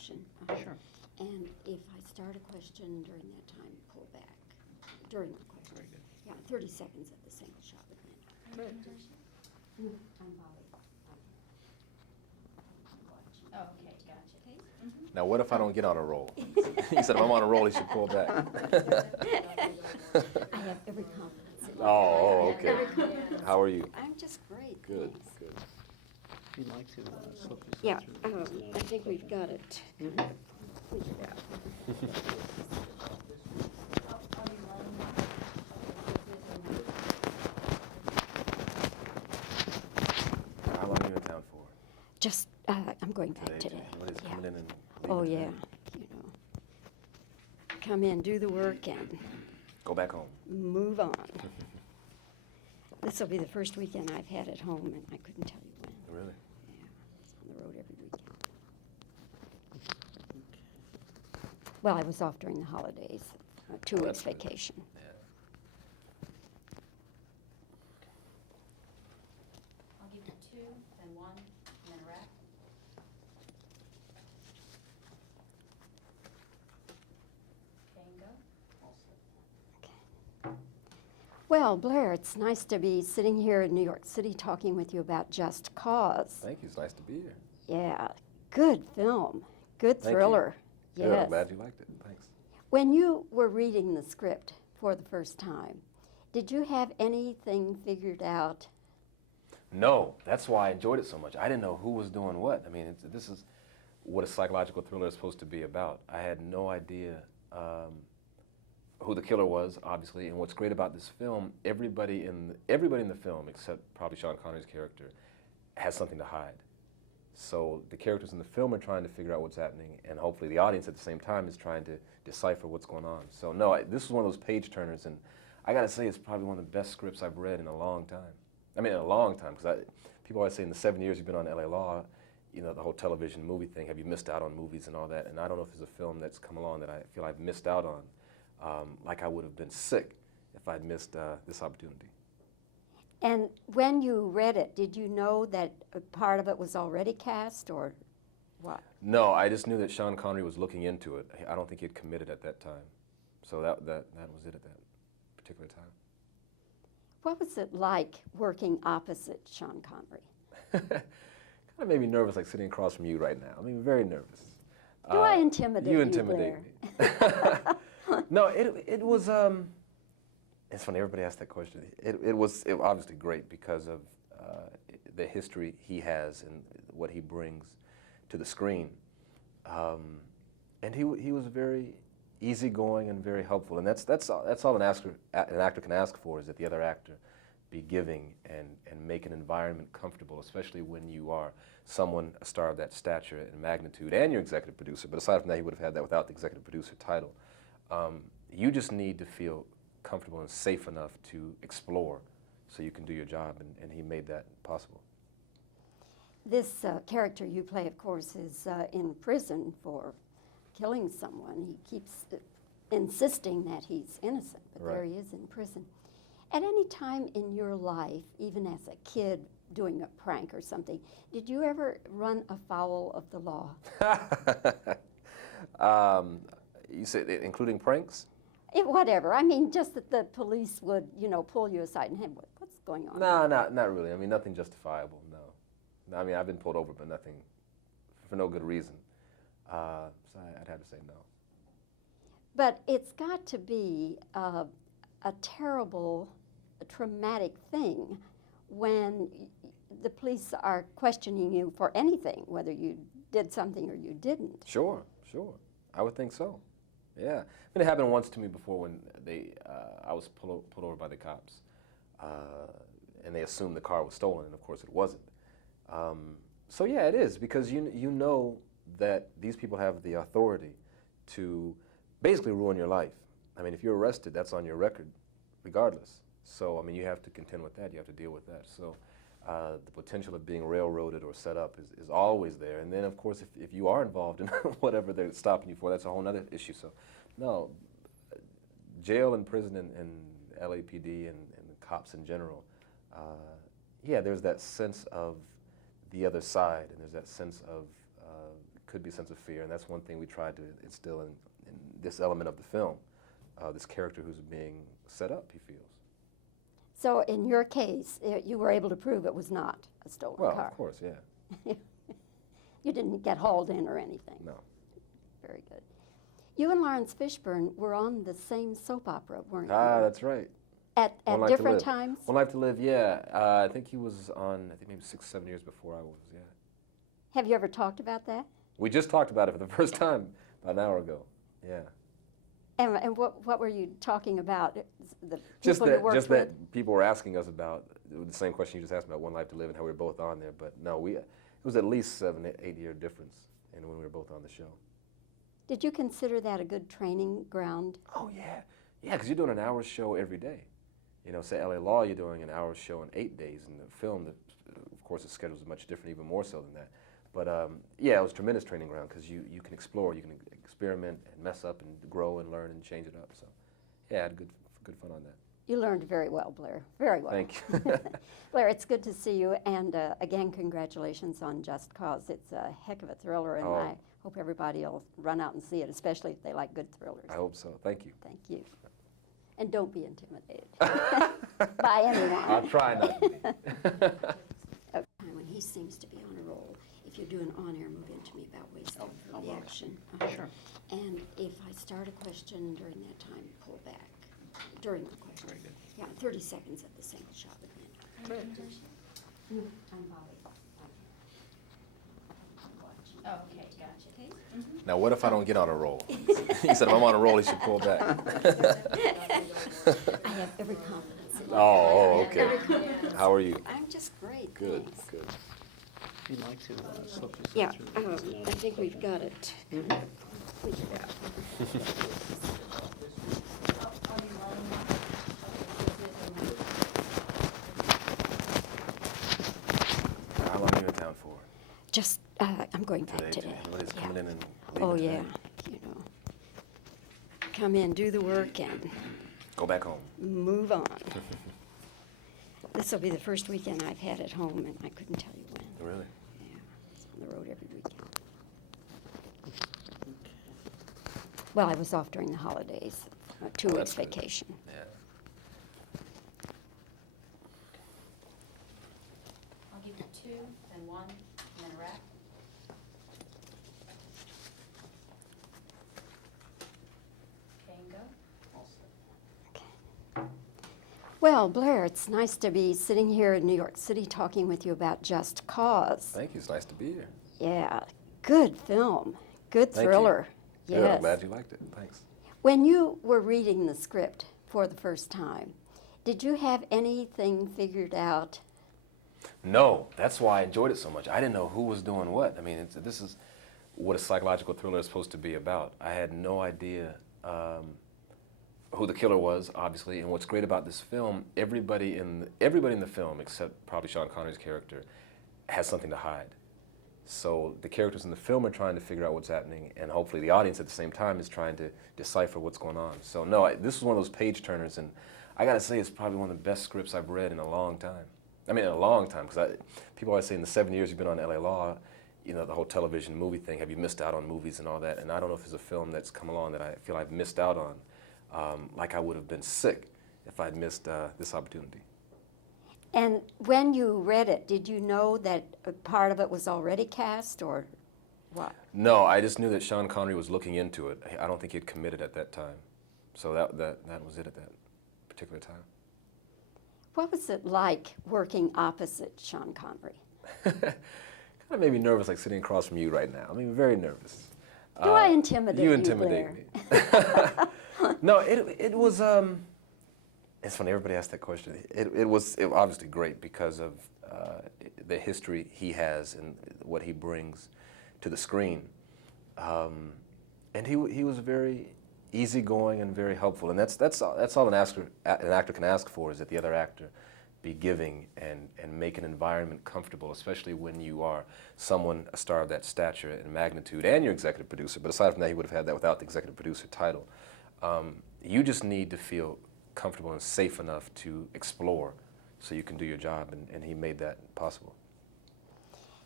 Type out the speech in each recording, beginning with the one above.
discussion. Sure. And if I start a question during that time, pull back during the question. Very good. Yeah, 30 seconds at the single shot. Great. I'm Bobbie. Oh, okay, gotcha. Okay. Now, what if I don't get on a roll? He said if I'm on a roll, he should pull back. I have every confidence in you. Oh, Every okay. confidence. How are you? I'm just great, Good, thanks. good. If you'd like to slip this Yeah, through the- I think we've got it figured out. I'll be running. How long are you in town for? Just, I'm going back today. Nobody's Yeah. coming in and Oh, leaving yeah, today? you know. Come in, do the work, and Go back home. move on. This will be the first weekend I've had at home, and I couldn't tell you when. Really? Yeah, it's on the road every weekend. Well, I was off during the holidays, 2 Oh, weeks that's good. vacation. Yeah. I'll give you 2, then 1, and then a wrap. Okay, and go. Okay. Well, Blair, it's nice to be sitting here in New York City talking with you about Just Cause. Thank you. It's nice to be here. Yeah, good film, good Thank you. thriller. Good. Yes. I'm glad you liked it. Thanks. When you were reading the script for the first time, did you have anything figured out? No, that's why I enjoyed it so much. I didn't know who was doing what. I mean, this is what a psychological thriller is supposed to be about. I had no idea who the killer was, obviously. And what's great about this film, everybody in the film, except probably Sean Connery's character, has something to hide. So the characters in the film are trying to figure out what's happening, and hopefully the audience at the same time is trying to decipher what's going on. So no, this was one of those page turners, and I gotta say it's probably one of the best scripts I've read in a long time. I mean, in a long time, because people always say in the 7 years you've been on LA Law, you know, the whole television movie thing, have you missed out on movies and all that? And I don't know if there's a film that's come along that I feel I've missed out on, like I would have been sick if I'd missed this opportunity. And when you read it, did you know that a part of it was already cast, or what? No, I just knew that Sean Connery was looking into it. I don't think he had committed at that time. So that was it at that particular time. What was it like working opposite Sean Connery? Kind of made me nervous, like sitting across from you right now. I mean, very nervous. Do I intimidate you, You intimidate me. No, it was. It's funny. Everybody asked that question. It was obviously great because of the history he has and what he brings to the screen. And he was very easygoing and very helpful. And that's all an actor can ask for, is that the other actor be giving and make an environment comfortable, especially when you are someone, a star of that stature and magnitude, and your executive producer. But aside from that, he would have had that without the executive producer title. You just need to feel comfortable and safe enough to explore so you can do your job, and he made that possible. This character you play, of course, is in prison for killing someone. He keeps insisting that he's innocent, but there Right. he is in prison. At any time in your life, even as a kid doing a prank or something, did you ever run afoul of the law? You said including pranks? Whatever. I mean, just that the police would, pull you aside and, hey, what's going on? No, not really. I mean, nothing justifiable, no. I mean, I've been pulled over, but nothing, for no good reason. So I'd have to say no. But it's got to be a terrible, traumatic thing when the police are questioning you for anything, whether you did something or you didn't. Sure. I would think so. Yeah. I mean, it happened once to me before when I was pulled over by the cops, and they assumed the car was stolen, and of course it wasn't. So yeah, it is, because you know that these people have the authority to basically ruin your life. I mean, if you're arrested, that's on your record, regardless. So, I mean, you have to contend with that. You have to deal with that. So, the potential of being railroaded or set up is always there. And then, of course, if you are involved in whatever they're stopping you for, that's a whole other issue. So, no, jail and prison and LAPD and the cops in general, yeah, there's that sense of the other side, and there's that sense of could be a sense of fear, and that's one thing we tried to instill in this element of the film, this character who's being set up, he feels. So in your case, you were able to prove it was not a stolen Well, car. of course, yeah. You didn't get hauled in or anything. No. Very good. You and Lawrence Fishburne were on the same soap opera, weren't you? Ah, that's right. At One Life to different Live. times? One Life to Live, yeah. I think he was on, I think maybe 6, 7 years before I was, yeah. Have you ever talked about that? We just talked about it for the first time about an hour ago, yeah. And what were you talking about? The Just people you that, worked just with? that people were asking us about the same question you just asked about One Life to Live and how we were both on there. But no, it was at least 7, 8 year difference in when we were both on the show. Did you consider that a good training ground? Oh yeah, yeah, because you're doing an hour show every day. You know, say LA Law, you're doing an hour show in 8 days, and the film, of course, the schedule is much different, even more so than that. But yeah, it was a tremendous training ground because you can explore, you can experiment and mess up and grow and learn and change it up. So yeah, I had good fun on that. You learned very well, Blair. Very well. Thank you. Blair, it's good to see you, and again, congratulations on Just Cause. It's a heck of a thriller, and Oh. I hope everybody will run out and see it, especially if they like good thrillers. I hope so. Thank you. Thank you. And don't be intimidated by anyone. I'll try not to be. Okay. When he seems to be on a roll, if you do an on-air, move into me about wasting the action. Sure. And if I start a question during that time, pull back during the question. Very good. Yeah, 30 seconds at the single shot with me. I'm Bobbie. Oh, okay, gotcha. Okay? Now, what if I don't get on a roll? He said if I'm on a roll, he should pull back. I have every confidence in you. Oh, okay. Every confidence. How are you? I'm just great, Good, thanks. good. If you'd like to slip yourself Yeah, through. I think we've got it figured out. How long are you in town for? Just, I'm going back today. Everybody's Yeah. coming in and Oh, leaving yeah, today. you know. Come in, do the work, and Go back home. move on. This will be the first weekend I've had at home, and I couldn't tell you when. Really? Yeah, it's on the road every weekend. Well, I was off during the holidays, 2 Oh, weeks that's good. vacation. Yeah. I'll give you 2, then 1, and then a wrap. Okay, and go. Well, Blair, it's nice to be sitting here in New York City talking with you about Just Cause. Thank you. It's nice to be here. Yeah, good film, good Thank you. thriller. Good. Yes. I'm glad you liked it. Thanks. When you were reading the script for the first time, did you have anything figured out? No, that's why I enjoyed it so much. I didn't know who was doing what. I mean, this is what a psychological thriller is supposed to be about. I had no idea who the killer was, obviously. And what's great about this film, everybody in the film, except probably Sean Connery's character, has something to hide. So the characters in the film are trying to figure out what's happening, and hopefully the audience at the same time is trying to decipher what's going on. So no, this was one of those page turners, and I gotta say it's probably one of the best scripts I've read in a long time. I mean, in a long time, because people always say in the 7 years you've been on LA Law, you know, the whole television movie thing, have you missed out on movies and all that? And I don't know if there's a film that's come along that I feel I've missed out on, like I would have been sick if I'd missed this opportunity. And when you read it, did you know that a part of it was already cast, or what? No, I just knew that Sean Connery was looking into it. I don't think he had committed at that time. So that was it at that particular time. What was it like working opposite Sean Connery? Kind of made me nervous, like sitting across from you right now. I mean, very nervous. Do I intimidate you, You intimidate Blair? me. No, it was. It's funny. Everybody asked that question. It was obviously great because of the history he has and what he brings to the screen. And he was very easygoing and very helpful. And that's all an actor can ask for, is that the other actor be giving and make an environment comfortable, especially when you are a star of that stature and magnitude, and you're executive producer. But aside from that, he would have had that without the executive producer title. You just need to feel comfortable and safe enough to explore so you can do your job, and he made that possible.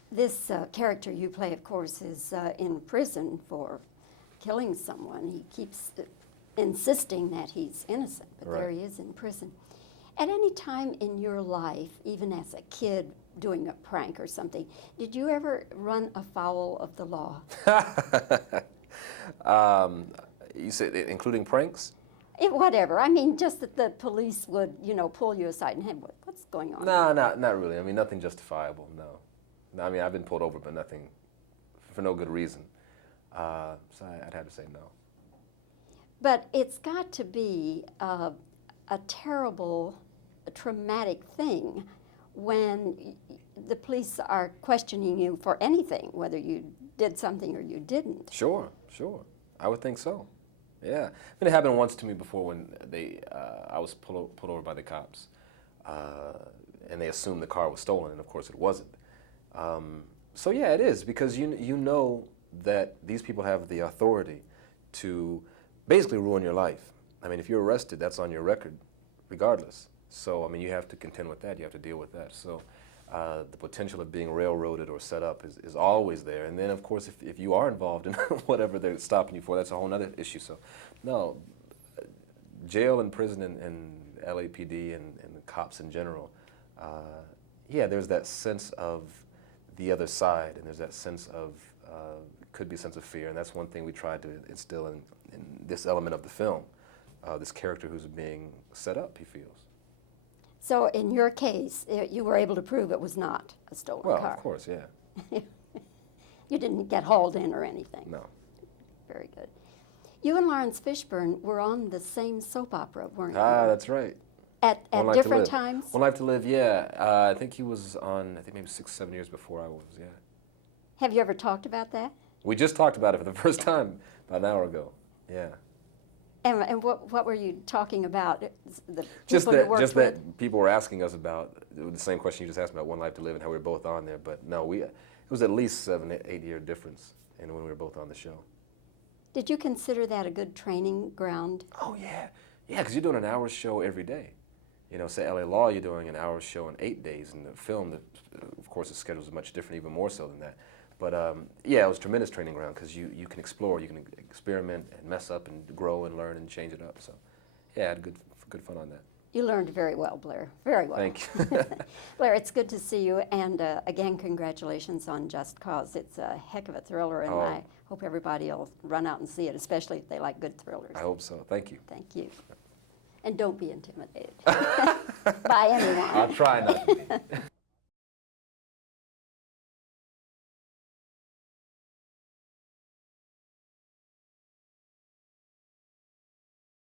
This character you play, of course, is in prison for killing someone. He keeps insisting that he's innocent, but there Right. he is in prison. At any time in your life, even as a kid doing a prank or something, did you ever run afoul of the law? You said including pranks? Whatever. I mean, just that the police would, pull you aside and, hey, what's going on? No, not really. I mean, nothing justifiable, no. No, I mean, I've been pulled over, but nothing, for no good reason. So I'd have to say no. But it's got to be a terrible, traumatic thing when the police are questioning you for anything, whether you did something or you didn't. Sure. I would think so. Yeah. I mean, it happened once to me before when I was pulled over by the cops, and they assumed the car was stolen, and of course it wasn't. So yeah, it is, because you know that these people have the authority to basically ruin your life. I mean, if you're arrested, that's on your record, regardless. So, I mean, you have to contend with that. You have to deal with that. So, the potential of being railroaded or set up is always there. And then, of course, if you are involved in whatever they're stopping you for, that's a whole other issue. So, no, jail and prison and LAPD and the cops in general, yeah, there's that sense of the other side, and there's that sense of, could be a sense of fear, and that's one thing we tried to instill in this element of the film, this character who's being set up, he feels. So in your case, you were able to prove it was not a stolen Well, car. of course, yeah. You didn't get hauled in or anything. No. Very good. You and Lawrence Fishburne were on the same soap opera, weren't you? That's right. At One Life to different Live. times? One Life to Live, yeah. I think he was on, I think maybe 6, 7 years before I was, yeah. Have you ever talked about that? We just talked about it for the first time about an hour ago, yeah. And what were you talking about? The Just people you worked that with? people were asking us about the same question you just asked about One Life to Live and how we were both on there. But no, it was at least 7, 8 year difference in when we were both on the show. Did you consider that a good training ground? Oh yeah, because you're doing an hour show every day. You know, say LA Law, you're doing an hour show in 8 days, and the film, of course, the schedule is much different, even more so than that. But yeah, it was a tremendous training ground because you can explore, you can experiment and mess up and grow and learn and change it up. So yeah, I had good fun on that. You learned very well, Blair. Very well. Thank you. Blair, it's good to see you, and again, congratulations on Just Cause. It's a heck of a thriller, and Oh. I hope everybody will run out and see it, especially if they like good thrillers. I hope so. Thank you. Thank you. And don't be intimidated by anyone. I'll try not to be.